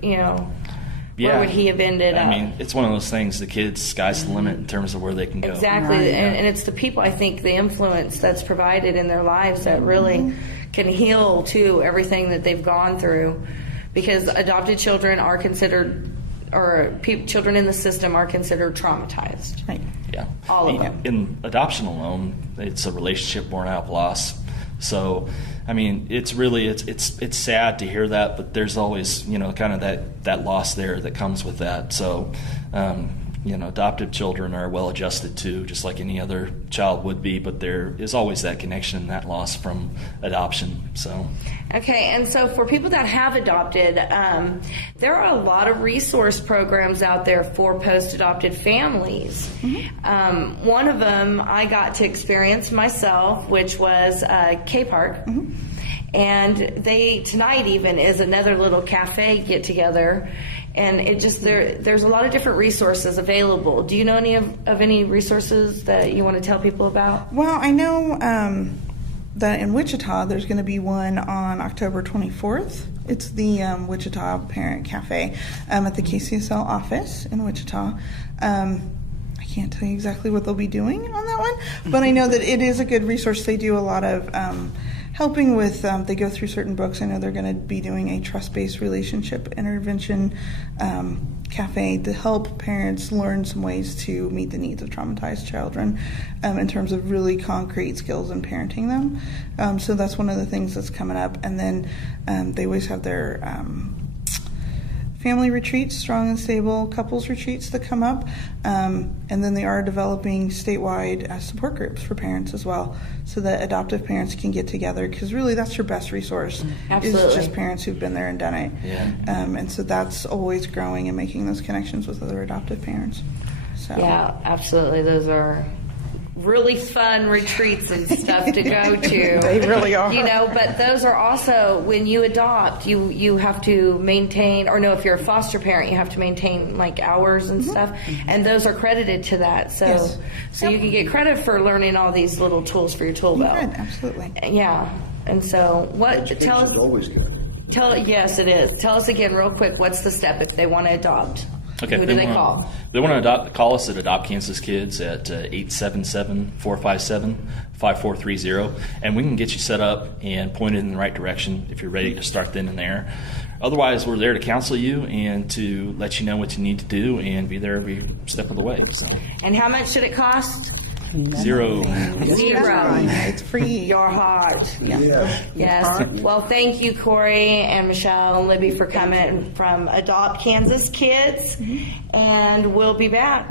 where would he have ended up? It's one of those things, the kids, sky's the limit in terms of where they can go. Exactly, and it's the people, I think, the influence that's provided in their lives that really can heal, too, everything that they've gone through. Because adopted children are considered, children in the system are considered traumatized. Right. Yeah. All of them. In adoption alone, it's a relationship born out of loss. So, it's really, it's sad to hear that, but there's always, kind of that loss there that comes with that. So, adopted children are well adjusted to, just like any other child would be, but there is always that connection, that loss from adoption. So. Okay, and so for people that have adopted, there are a lot of resource programs out there for post-adopted families. One of them I got to experience myself, which was K-Park. And tonight even is another little cafe get-together. And there's a lot of different resources available. Do you know any of any resources that you want to tell people about? Well, I know that in Wichita there's going to be one on October 24th. It's the Wichita Parent Cafe at the KCSL office in Wichita. I can't tell you exactly what they'll be doing on that one, but I know that it is a good resource. They do a lot of helping with, they go through certain books. I know they're going to be doing a trust-based relationship intervention cafe to help parents learn some ways to meet the needs of traumatized children in terms of really concrete skills in parenting them. So that's one of the things that's coming up. And then they always have their family retreats, strong and stable couples retreats that come up. And then they are developing statewide support groups for parents as well, so that adoptive parents can get together, because really that's your best resource. Absolutely. Is just parents who've been there and done it. Yeah. And so that's always growing and making those connections with other adoptive parents. So. Yeah, absolutely. Those are really fun retreats and stuff to go to. They really are. You know, but those are also, when you adopt, you have to maintain, or no, if you're a foster parent, you have to maintain like hours and stuff, and those are credited to that. So, Yes. so you can get credit for learning all these little tools for your tool belt. Good, absolutely. Yeah, and so tell us. Education's always good. Yes, it is. Tell us again, real quick. What's the step if they want to adopt? Okay, Who do they call? They want to adopt. Call us at Adopt Kansas Kids at 877-457-5430, and we can get you set up and pointed in the right direction if you're ready to start then and there. Otherwise, we're there to counsel you and to let you know what you need to do and be there every step of the way. So. And how much should it cost? Zero. It's free. Your heart. Yes. Well, thank you, Corey and Michelle and Libby, for coming from Adopt Kansas Kids, and we'll be back.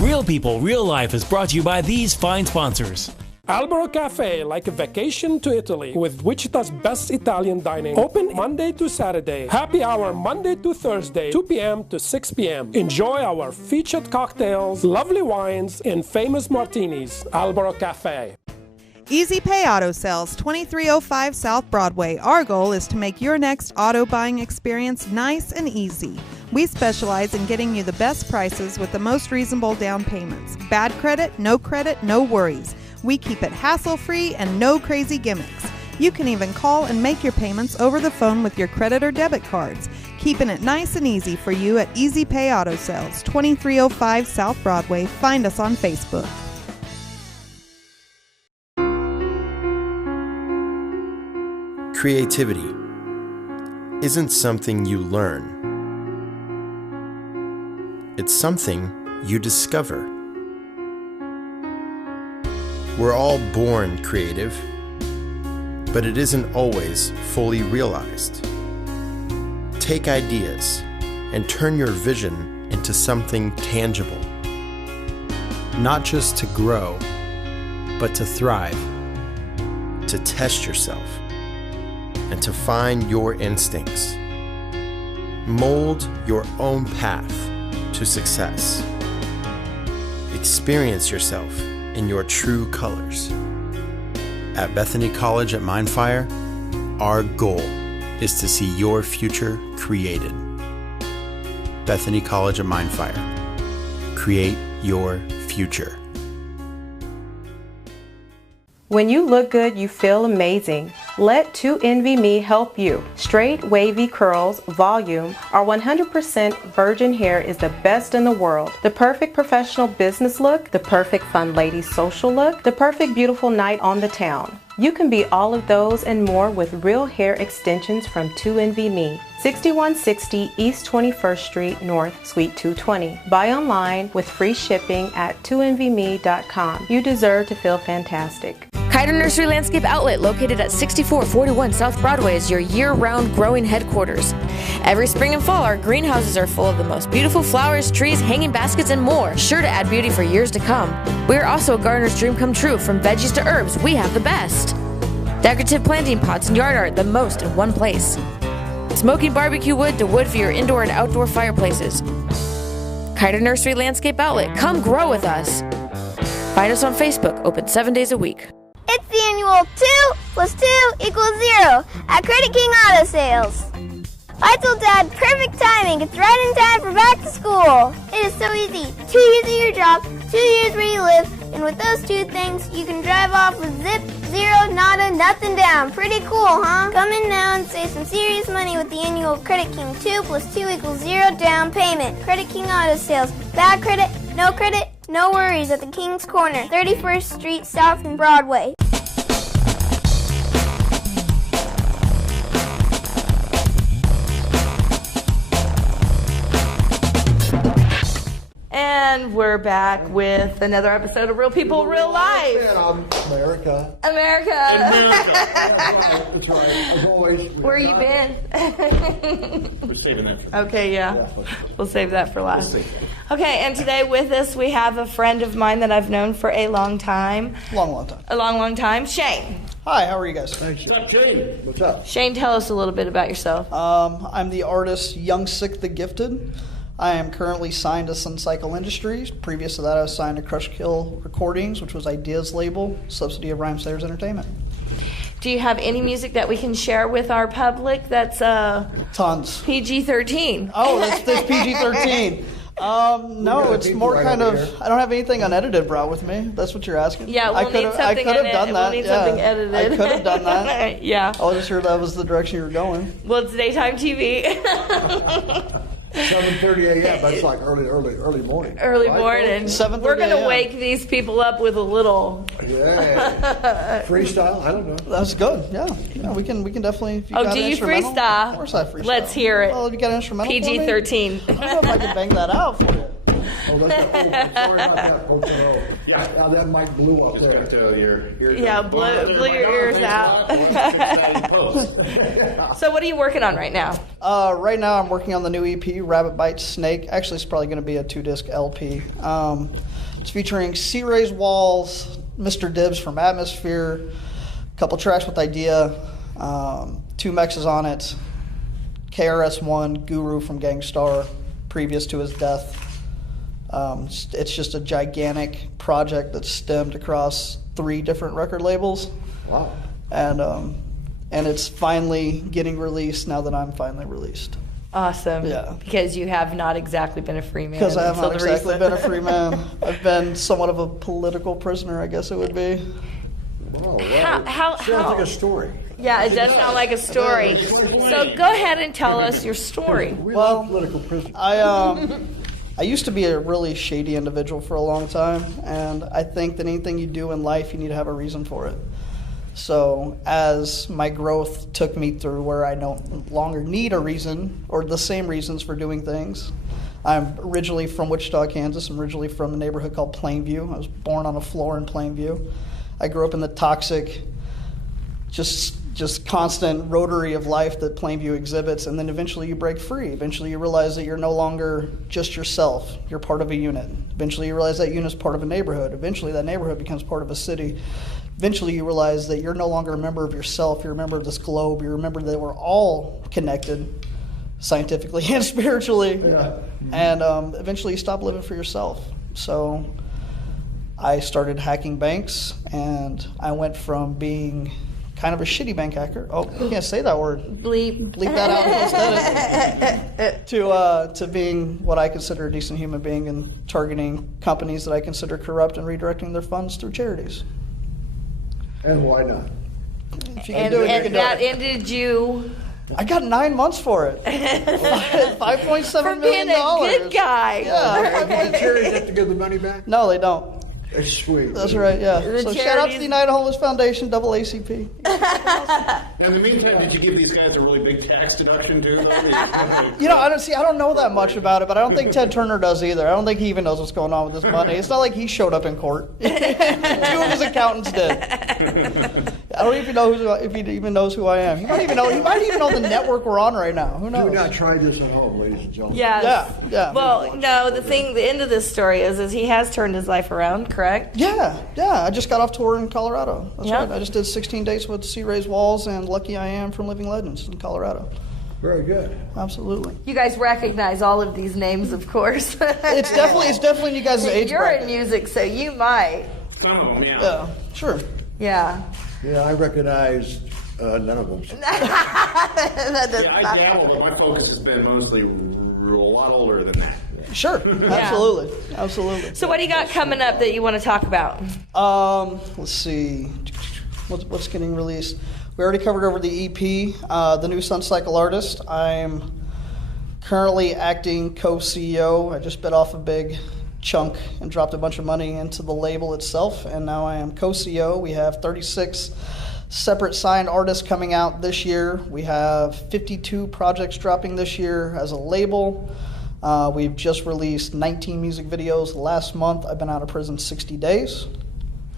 Real People, Real Life is brought to you by these fine sponsors. Albero Cafe, like a vacation to Italy, with Wichita's best Italian dining. Open Monday to Saturday. Happy hour Monday to Thursday, 2 p.m. to 6 p.m. Enjoy our featured cocktails, lovely wines, and famous martinis. Albero Cafe. Easy Pay Auto Sales, 2305 South Broadway. Our goal is to make your next auto buying experience nice and easy. We specialize in getting you the best prices with the most reasonable down payments. Bad credit, no worries. We keep it hassle-free and no crazy gimmicks. You can even call and make your payments over the phone with your credit or debit cards. Keeping it nice and easy for you at Easy Pay Auto Sales, 2305 South Broadway. Find us on Facebook. Creativity isn't something you learn. It's something you discover. We're all born creative, but it isn't always fully realized. Take ideas and turn your vision into something tangible. Not just to grow, but to thrive, to test yourself, and to find your instincts. Mold your own path to success. Experience yourself in your true colors. At Bethany College at Mindfire, our goal is to see your future created. Bethany College at Mindfire. Create your future. When you look good, you feel amazing. Let 2NVMe help you. Straight, wavy curls, volume, or 100% virgin hair is the best in the world. The perfect professional business look, the perfect fun lady social look, the perfect beautiful night on the town. You can be all of those and more with real hair extensions from 2NVMe. 6160 East 21st Street North, Suite 220. Buy online with free shipping at 2NVMe.com. You deserve to feel fantastic. Kiter Nursery Landscape Outlet, located at 6441 South Broadway, is your year-round growing headquarters. Every spring and fall, our greenhouses are full of the most beautiful flowers, trees, hanging baskets, and more, sure to add beauty for years to come. We are also a gardener's dream come true. From veggies to herbs, we have the best. Decorative planting pots and yard art, the most in one place. Smoking barbecue wood to wood for your indoor and outdoor fireplaces. Kiter Nursery Landscape Outlet, come grow with us. Find us on Facebook, open 7 days a week. It's the annual 2 + 2 = 0 at Credit King Auto Sales. I told Dad, perfect timing. It's right in time for back to school. It is so easy. 2 years at your job, 2 years where you live, and with those 2 things, you can drive off with zip, zero, nada, nothing down. Pretty cool, huh? Come in now and save some serious money with the annual Credit King 2 + 2 = 0 down payment. Credit King Auto Sales. Bad credit, no worries at the King's Corner, 31st Street South and Broadway. And we're back with another episode of Real People, Real Life. America. America. That's right. As always. Where you been? We're saving that for Okay, yeah. We'll save that for last. Okay, and today with us we have a friend of mine that I've known for a long time. Long time. A long time. Shane. Hi, how are you guys? Thanks. What's up, Shane? What's up? Shane, tell us a little bit about yourself. I'm the artist Young, Sick, the Gifted. I am currently signed to Sun Cycle Industries. Previous to that, I was signed to Crush Kill Recordings, which was Ideas label, subsidy of Rhyme Slayers Entertainment. Do you have any music that we can share with our public that's tons PG-13? Oh, that's PG-13. No, it's more kind of. I don't have anything unedited brought with me. That's what you're asking. Yeah, I could have done that. We'll need something edited. I could have done that. Yeah. I wasn't sure that was the direction you were going. Well, it's daytime TV. 7:30 a.m. That's like early morning. Early Right, morning. folks? We're gonna wake these people up with a little. Yeah. Freestyle. I don't know. That's good. Yeah. We can definitely. If you got Do an you instrumental, freestyle? Of course I freestyle. Let's hear it. Well, have you got an instrumental? PG-13. I don't know if I can bang that out for you. Oh, that's sorry about that, folks. Yeah, now that mic blew up there. Got to your ears. Yeah, blew your ears out. So what are you working on right now? Right now I'm working on the new EP, Rabbit Bites Snake. Actually, it's probably going to be a 2-disc LP. It's featuring Sea Ray's Walls, Mr. Dibs from Atmosphere, a couple tracks with Idea, 2 mixes on it, KRS-One, Guru from Gangstar, previous to his death. It's just a gigantic project that's stemmed across 3 different record labels. Wow. And it's finally getting released now that I'm finally released. Awesome. Yeah. Because you have not exactly been a free man. Because I have until not the exactly recent- been a free man. I've been somewhat of a political prisoner, I guess it would be. Wow. How Sounds like a story. Yeah, it does sound like a story. So go ahead and tell us your story. We love political prisoners. I used to be a really shady individual for a long time, and I think that anything you do in life, you need to have a reason for it. So as my growth took me through where I no longer need a reason or the same reasons for doing things. I'm originally from Wichita, Kansas. I'm originally from a neighborhood called Plainview. I was born on a floor in Plainview. I grew up in the toxic, just constant rotary of life that Plainview exhibits, and then eventually you break free. Eventually you realize that you're no longer just yourself. You're part of a unit. Eventually you realize that unit's part of a neighborhood. Eventually that neighborhood becomes part of a city. Eventually you realize that you're no longer a member of yourself. You're a member of this globe. You remember that we're all connected scientifically and spiritually. Yeah. And eventually you stop living for yourself. So I started hacking banks, and I went from being kind of a shitty bank hacker. Oh, you can't say that word. Bleep that out instead. To being what I consider a decent human being and targeting companies that I consider corrupt and redirecting their funds through charities. And why not? If you can do it, you can do that it. ended you. I got 9 months for it. $5.7 million. Being a good guy. Yeah. The charities have to give the money back? No, they don't. It's sweet. That's right, yeah. The So shout out to the United Homeless Foundation, AACP. Now, in the meantime, did you give these guys a really big tax deduction too? Though? You know, I don't know that much about it, but I don't think Ted Turner does either. I don't think he even knows what's going on with his money. It's not like he showed up in court. 2 of his accountants did. I don't even know if he even knows who I am. He might even know the network we're on right now. Who knows? Do not try this at home, ladies and gentlemen. Yes. Yeah. Well, no, the end of this story is he has turned his life around, correct? Yeah. I just got off tour in Colorado. That's Yeah. right. I just did 16 dates with Sea Ray's Walls and Lucky I Am from Living Legends in Colorado. Very good. Absolutely. You guys recognize all of these names, of course. It's definitely in you guys' age You're bracket. in music, so you might. Some of them, yeah. Yeah, sure. Yeah. Yeah, I recognize none of them. Yeah, I dabble, but my focus has been mostly a lot older than that. Sure, absolutely. So what do you got coming up that you want to talk about? Let's see. What's getting released? We already covered over the EP, the new Sun Cycle artist. I'm currently acting co-CEO. I just bit off a big chunk and dropped a bunch of money into the label itself, and now I am co-CEO. We have 36 separate signed artists coming out this year. We have 52 projects dropping this year as a label. We've just released 19 music videos last month. I've been out of prison 60 days.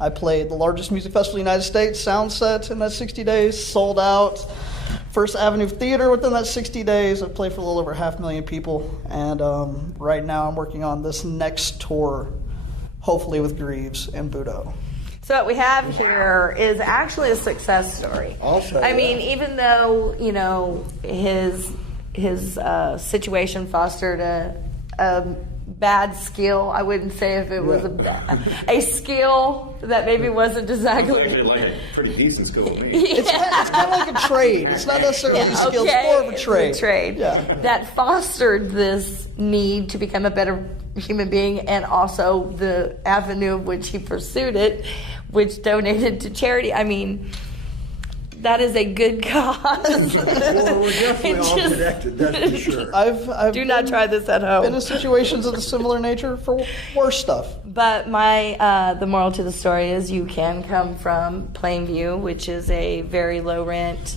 I played the largest music festival in the United States, sound set in that 60 days, sold out. First Avenue Theater within that 60 days. I've played for a little over 500,000 people. And right now I'm working on this next tour, hopefully with Greaves and Budo. So what we have here is actually a success story. I mean, even though, his situation fostered a bad skill. I wouldn't say if it was a skill that maybe wasn't exactly. Actually, like a pretty decent skill to me. It's kind of like a trade. It's not necessarily a skill. It's more of a trade. It's a trade. Yeah. That fostered this need to become a better human being, and also the avenue of which he pursued it, which donated to charity. I mean, that is a good cause. Well, we're definitely all connected, that's for sure. I've do not try this at home. been in situations of a similar nature for worse stuff. But the moral to the story is you can come from Plainview, which is a very low rent,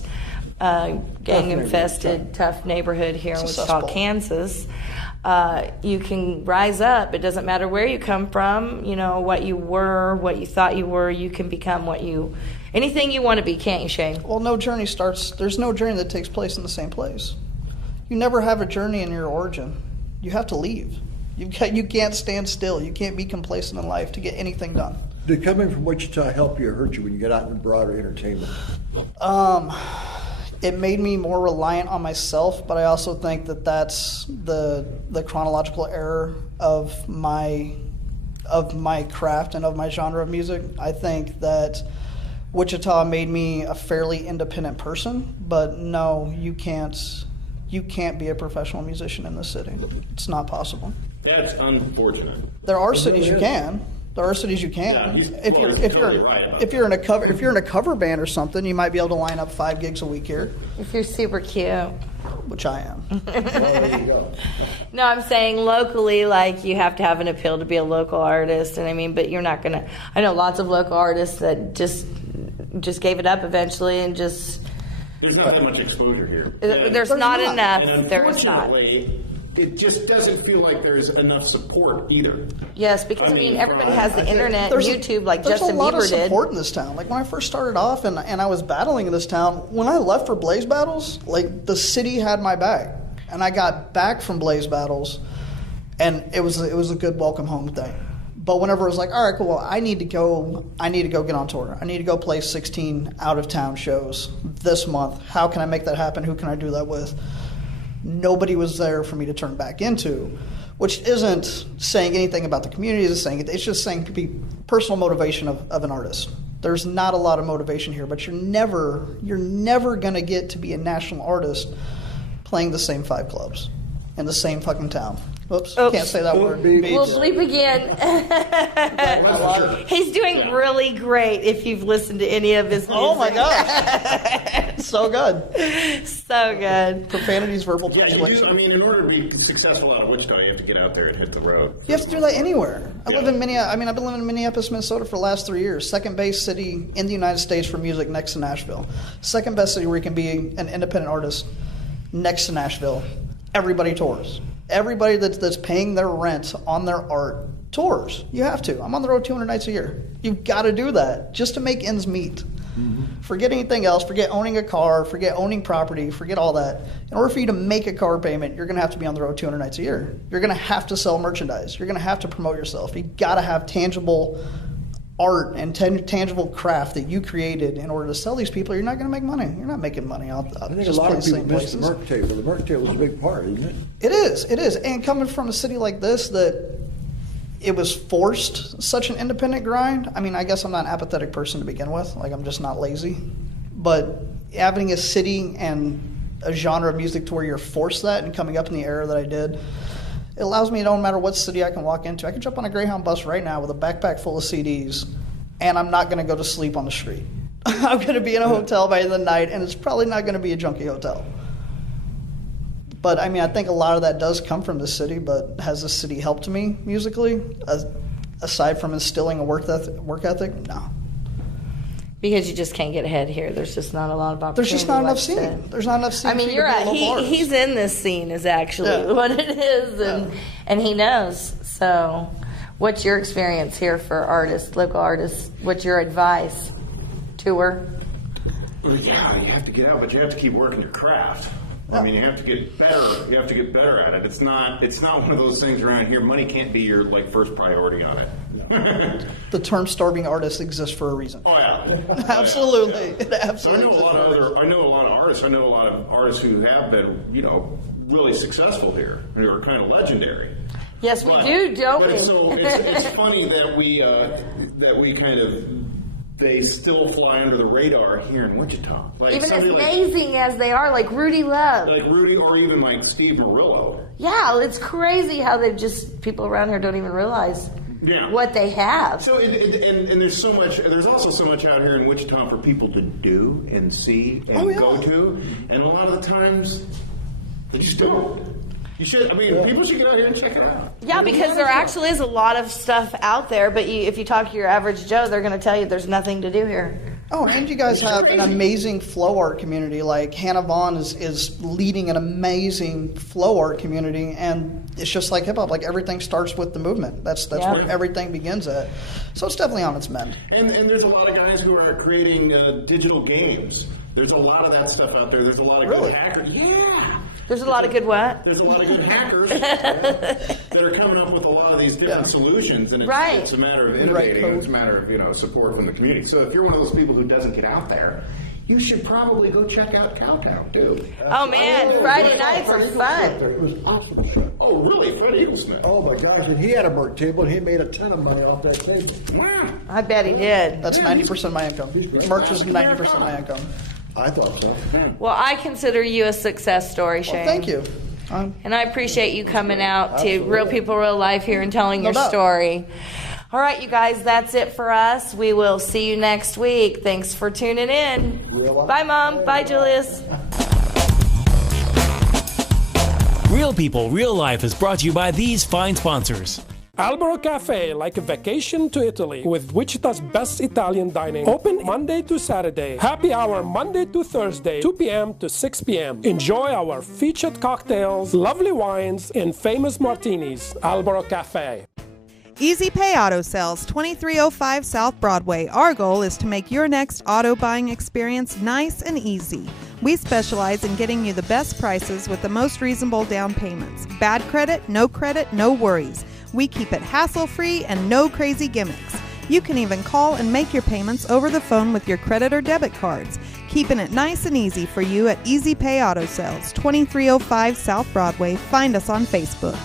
gang infested, tough neighborhood here in Wichita, Kansas. You can rise up. It doesn't matter where you come from, what you were, what you thought you were, you can become anything you want to be, can't you, Shane? Well, there's no journey that takes place in the same place. You never have a journey in your origin. You have to leave. You can't stand still. You can't be complacent in life to get anything done. Did coming from Wichita help you or hurt you when you get out in broader entertainment? It made me more reliant on myself, but I also think that that's the chronological error of my craft and of my genre of music. I think that Wichita made me a fairly independent person, but no, you can't be a professional musician in this city. It's not possible. That's unfortunate. There are cities you can. There are cities you can. Yeah, if you're in a cover band or something, you might be able to line up 5 gigs a week here. If you're super cute. Which I am. Well, there you go. No, I'm saying locally, like you have to have an appeal to be a local artist, and but you're not gonna. I know lots of local artists that just gave it up eventually and just. There's not that much exposure here. There's not enough. And There's not. It just doesn't feel like there's enough support either. Yes, because everybody has the internet, and YouTube, like there's Justin a lot Bieber of support in this town. Like when I first started off and I was battling in this town, when I left for Blaze Battles, like the city had my back, and I got back from Blaze Battles, and it was a good welcome home thing. But whenever it was like, all right, cool, well, I need to go get on tour. I need to go play 16 out of town shows this month. How can I make that happen? Who can I do that with? Nobody was there for me to turn back into, which isn't saying anything about the community. It's just saying personal motivation of an artist. There's not a lot of motivation here, but you're never going to get to be a national artist playing the same 5 clubs in the same fucking town. Oops. Can't say that word. We'll bleep again. He's doing really great if you've listened to any of his music. Oh my gosh. So good. So good. Profanity's verbal punctuation. In order to be successful out of Wichita, you have to get out there and hit the road. You have to do that anywhere. I've been living in Minneapolis, Minnesota for the last 3 years. Second best city in the United States for music next to Nashville. Second best city where you can be an independent artist next to Nashville. Everybody tours. Everybody that's paying their rent on their art tours. You have to. I'm on the road 200 nights a year. You've got to do that just to make ends meet. Mm-hmm. Forget anything else. Forget owning a car. Forget owning property. Forget all that. In order for you to make a car payment, you're going to have to be on the road 200 nights a year. You're going to have to sell merchandise. You're going to have to promote yourself. You've got to have tangible art and tangible craft that you created in order to sell these people. You're not going to make money. You're not making money out I think just a lot of people miss the Merc table. The Merc table is a big part, isn't it? It is. And coming from a city like this that it was forced such an independent grind. I guess I'm not an apathetic person to begin with. Like, I'm just not lazy. But having a city and a genre of music to where you're forced that, and coming up in the era that I did, it allows me, it don't matter what city I can walk into. I can jump on a Greyhound bus right now with a backpack full of CDs, and I'm not going to go to sleep on the street. I'm going to be in a hotel by the night, and it's probably not going to be a junkie hotel. But, I think a lot of that does come from the city, but has the city helped me musically, aside from instilling a work ethic? No. Because you just can't get ahead here. There's just not a lot of opportunity. There's just not enough scene. There's not enough scene. You're right. He's in this scene is actually what it is, and he knows. So, what's your experience here for artists, local artists? What's your advice? Tour? Well, yeah, you have to get out, but you have to keep working your craft. You have to get better. You have to get better at it. It's not one of those things around here. Money can't be your first priority on it. No. The term starving artist exists for a reason. Oh yeah, absolutely. It absolutely. I know a lot of artists. I know a lot of artists who have been, really successful here, who are kind of legendary. Yes, we do, don't we? It's funny that we kind of, they still fly under the radar here in Wichita. Like even as amazing as they are, like Rudy Love. Like Rudy, or even like Steve Murillo. Yeah, it's crazy how people around here don't even realize what they have. So, and there's so much, there's also so much out here in Wichita for people to do and see and go to. And a lot of the times, they just don't. You should. I mean, people should get out here and check it out. Yeah, because there actually is a lot of stuff out there, but if you talk to your average Joe, they're going to tell you there's nothing to do here. Oh, and you guys have an amazing flow art community. Like Hannah Vaughn is leading an amazing flow art community, and it's just like hip hop. Like everything starts with the movement. That's where everything begins at. So it's definitely on its mend. And there's a lot of guys who are creating digital games. There's a lot of that stuff out there. There's a lot of good hackers. Yeah. There's a lot of good what? There's a lot of good hackers that are coming up with a lot of these different solutions, and it's a matter of innovating. It's a matter of support from the community. So if you're one of those people who doesn't get out there, you should probably go check out Cowtown too. Oh man, Friday nights are fun. It was awesome. Oh really, Fred Eaglesmith? Oh my gosh, and he had a merch table, and he made a ton of money off that table. Wow. I bet he did. That's 90% of my income. Merch is 90% of my income. I thought so. Well, I consider you a success story, Shane. Well, thank you. And I appreciate you coming out to Real People, Real Life here and telling your doubt. story. All right, you guys, that's it for us. We will see you next week. Thanks for tuning in. Bye, Mom. Bye, Julius. Real People, Real Life is brought to you by these fine sponsors. Albero Cafe, like a vacation to Italy, with Wichita's best Italian dining. Open Monday to Saturday. Happy hour Monday to Thursday, 2 p.m. to 6 p.m. Enjoy our featured cocktails, lovely wines, and famous martinis. Albero Cafe. Easy Pay Auto Sales, 2305 South Broadway. Our goal is to make your next auto buying experience nice and easy. We specialize in getting you the best prices with the most reasonable down payments. Bad credit, no worries. We keep it hassle-free and no crazy gimmicks. You can even call and make your payments over the phone with your credit or debit cards. Keeping it nice and easy for you at Easy Pay Auto Sales, 2305 South Broadway. Find us on Facebook.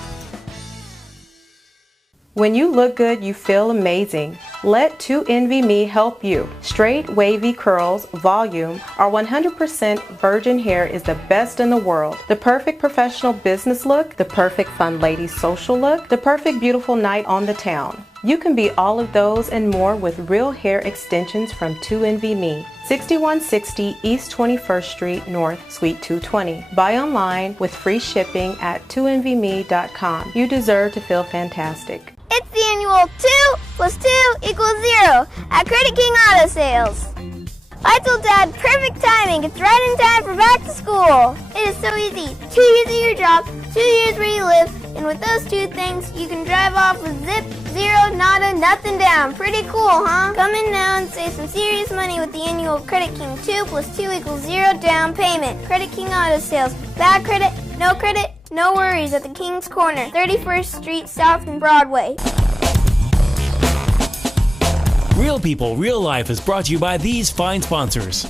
When you look good, you feel amazing. Let 2NVMe help you. Straight, wavy curls, volume, our 100% virgin hair is the best in the world. The perfect professional business look, the perfect fun lady social look, the perfect beautiful night on the town. You can be all of those and more with real hair extensions from 2NVMe. 6160 East 21st Street North, Suite 220. Buy online with free shipping at 2NVMe.com. You deserve to feel fantastic. It's the annual 2 plus 2 equals 0 at Credit King Auto Sales. I told Dad perfect timing. It's right in time for back to school. It is so easy. 2 years at your job, 2 years where you live, and with those two things, you can drive off with zip, zero, nada, nothing down. Pretty cool, huh? Come in now and save some serious money with the annual Credit King 2 plus 2 equals 0 down payment. Credit King Auto Sales. Bad credit, no worries at the King's Corner, 31st Street South and Broadway. Real People, Real Life is brought to you by these fine sponsors.